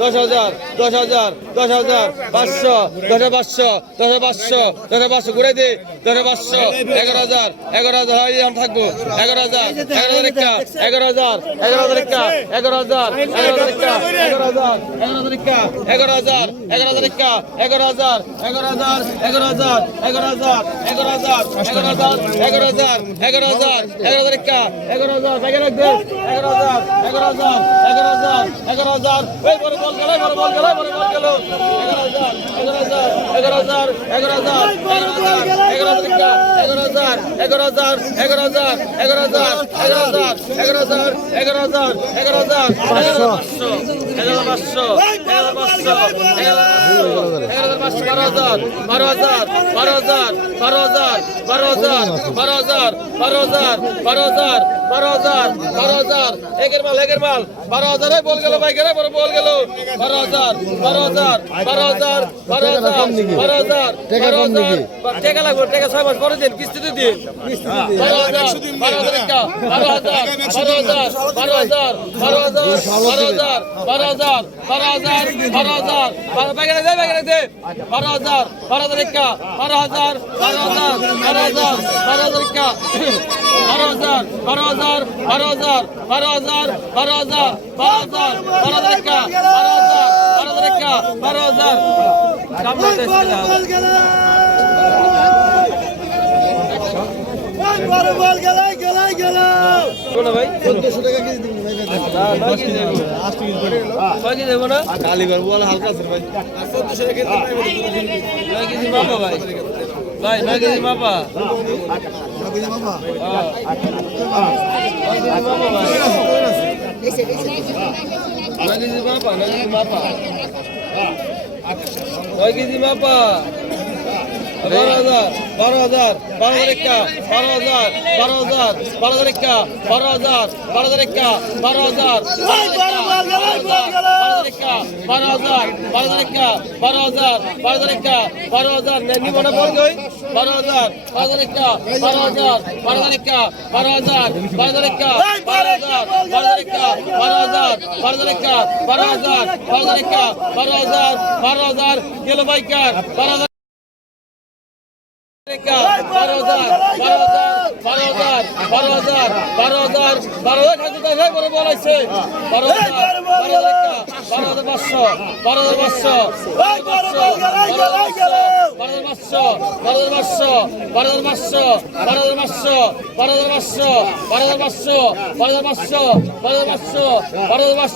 দশ হাজার দশ হাজার দশ হাজার পাঁচশো দশ পাঁচশো দশ পাঁচশো দশ পাঁচশো ঘুরে দে দশ পাঁচশো এগারো হাজার এগারো হাজার হয় আমি থাকব এগারো হাজার এগারো হাজার একটা এগারো হাজার এগারো হাজার একটা এগারো হাজার এগারো হাজার একটা এগারো হাজার এগারো হাজার এগারো হাজার একটা এগারো হাজার এগারো হাজার এগারো হাজার এগারো হাজার এগারো হাজার এগারো হাজার এগারো হাজার এগারো হাজার এগারো হাজার একটা এগারো হাজার এগারো হাজার এগারো হাজার এগারো হাজার এগারো হাজার এগারো হাজার এগারো হাজার এগারো হাজার এগারো হাজার একের মাল একের মাল বারো হাজার বল গেল ভাই গেলে বল গেল বারো হাজার বারো হাজার বারো হাজার বারো হাজার বারো হাজার বারো হাজার টাকা লাগবে টাকা ছয় মাস পরে দিন কিস্তিতে দিন বারো হাজার বারো হাজার বারো হাজার বারো হাজার বারো হাজার বারো হাজার বারো হাজার বারো হাজার বারো হাজার প্যাকেটে দে প্যাকেটে দে বারো হাজার বারো হাজার একটা বারো হাজার বারো হাজার বারো হাজার বারো হাজার একটা বারো হাজার বারো হাজার বারো হাজার বারো হাজার বারো হাজার বারো হাজার বারো হাজার একটা বারো হাজার বারো হাজার একটা বারো হাজার বল গেল গেল গেল গেল ভাই চোদ্দশো টাকা কেজি দিন কালীগড় বল হালকা আছে ভাই কেজি মাপা ভাই ভাই কেজি মাপা নয় কেজি মাপা নয় কেজি মাপা বারো হাজার বারো হাজার বারো হাজার একটা বারো হাজার বারো হাজার বারো হাজার একটা বারো হাজার বারো হাজার একটা বারো হাজার বারো হাজার বারো হাজার একটা বারো হাজার বারো হাজার একটা বারো হাজার নিব না বল গই বারো হাজার বারো হাজার একটা বারো হাজার বারো হাজার একটা বারো হাজার বারো হাজার একটা বারো হাজার বারো হাজার একটা বারো হাজার বারো হাজার একটা বারো হাজার বারো হাজার একটা বারো হাজার বারো হাজার গেল বাইকার বারো হাজার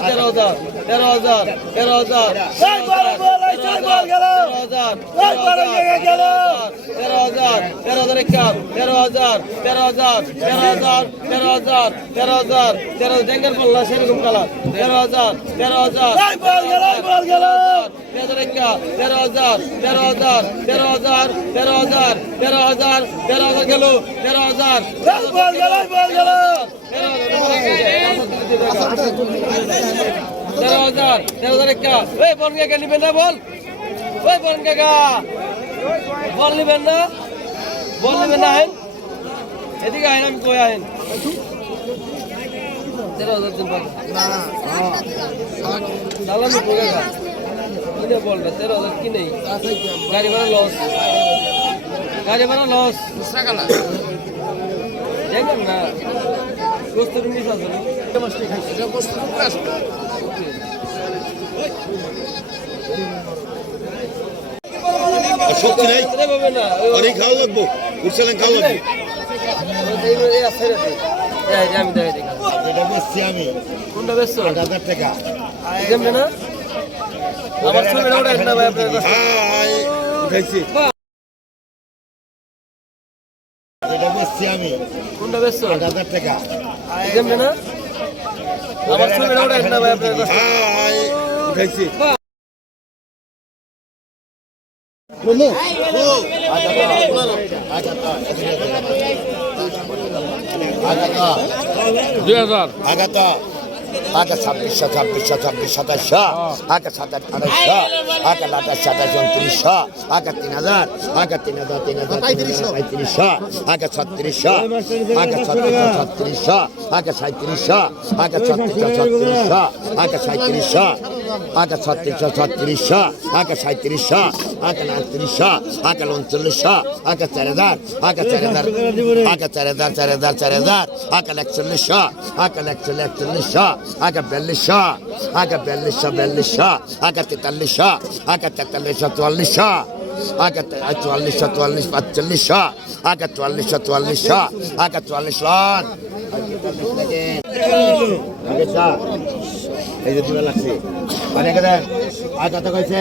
তেরো হাজার তেরো হাজার তেরো হাজার সেরকম কালার তেরো হাজার তেরো হাজার তেরো হাজার তেরো হাজার তেরো হাজার তেরো হাজার তেরো হাজার তেরো হাজার তেরো হাজার গেল তেরো হাজার তেরো হাজার তেরো হাজার একটা ওই বন কাকা নিবেন না বল? ওই বন কাকা বল নিবেন না? বল নিবেন না আইন। এদিকে আইন আমি কই আইন? তেরো হাজার দিন পাবো পড়ে গা কিনে বলটা তেরো হাজার কি নেই? গাড়ি ভাড়া লস। গাড়ি ভাড়া লস। দেখেন না গোস্ত মিস আছে। শক্তি নাই। অনেক খাওয়া লাগবো। উঠছিলেন খাওয়া লাগবো আমার সঙ্গে আগাত দুই হাজার আগাত আগে ছাব্বিশশো ছাব্বিশশো ছাব্বিশ সাতাশশো আগে সাতাশ আঠাশশো আগে আঠাশ সাতাশ উনত্রিশশো আগে তিন হাজার আগে তিন হাজার তিন হাজার পঁয়ত্রিশশো আগে ছত্রিশশো আগে ছত্রিশশো ছত্রিশশো আগে সাঁত্রিশশো আগে ছত্রিশশো ছত্রিশশো আগে সাঁত্রিশশো আগে ছত্রিশশো ছত্রিশশো আগে সাঁত্রিশশো আগে আটত্রিশশো আগে উনচল্লিশশো আগে চার হাজার আগে চার হাজার আগে চার হাজার চার হাজার চার হাজার আগে একচল্লিশশো আগে একচল্লিশ, একচল্লিশশো আগে বিয়াল্লিশশো আগে বিয়াল্লিশশো বিয়াল্লিশশো আগে তেতাল্লিশশো আগে তেতাল্লিশশো, চুয়াল্লিশশো আগে চুয়াল্লিশশো, চুয়াল্লিশ, পাঁচচল্লিশশো আগে চুয়াল্লিশশো চুয়াল্লিশশো আগে চুয়াল্লিশ লন আগে এই যে দিবা লাগছে। অনেকে দেন আগে তো কইছে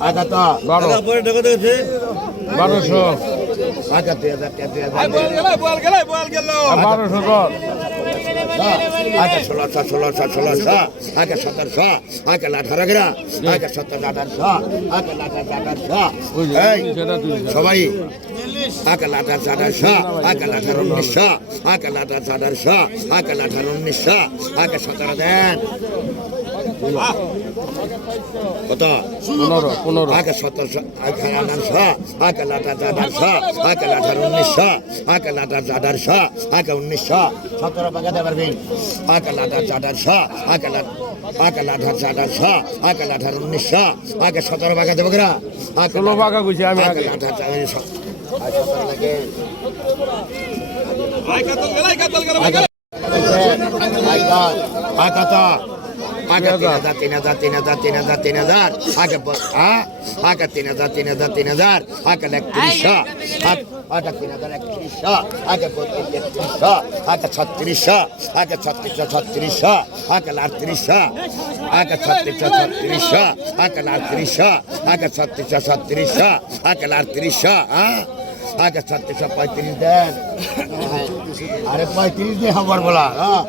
আগে তো বারো বারোশো আগে দুই হাজার দুই হাজার বারোশো কর আগে ষোলোশো ষোলোশো ষোলোশো আগে সতেরোশো আগে আঠারো গ্রা আগে সতেরো আঠারোশো আগে আঠারো আঠারোশো এই সেটা দুই সবাই আগে আঠারোশো আঠারোশো আগে আঠারো উনিশশো আগে আঠারোশো আঠারোশো আগে আঠারো উনিশশো আগে সতেরো দেন কত পনেরো পনেরো আগে সতেরোশো আগে আঠারোশো আগে আঠারো আঠারোশো আগে আঠারো উনিশশো আগে আঠারো আঠারোশো আগে উনিশশো সতেরো পাকাতে পারবেন আগে আঠারো আঠারোশো আগে আগে আঠারো আঠারোশো আগে আঠারো উনিশশো আগে সতেরো পাকা দেবো গরা আগে পাকা গুছি আমি আগে আগে আঠারো আগে সতেরো লাগে তিন হাজার তিন হাজার তিন হাজার তিন হাজার তিন হাজার আগে আগে তিন হাজার তিন হাজার তিন হাজার আগে একত্রিশশো আগে তিন হাজার একত্রিশশো আগে বত্রিশ তেত্রিশশো আগে ছত্রিশশো আগে ছত্রিশশো ছত্রিশশো আগে আটত্রিশশো আগে ছত্রিশশো ছত্রিশশো আগে আটত্রিশশো আগে ছত্রিশশো ছত্রিশশো আগে আটত্রিশশো হ্যাঁ আগে ছত্রিশশো পঁয়ত্রিশ দেন আরে পঁয়ত্রিশ দিয়ে খবর বলা হ্যাঁ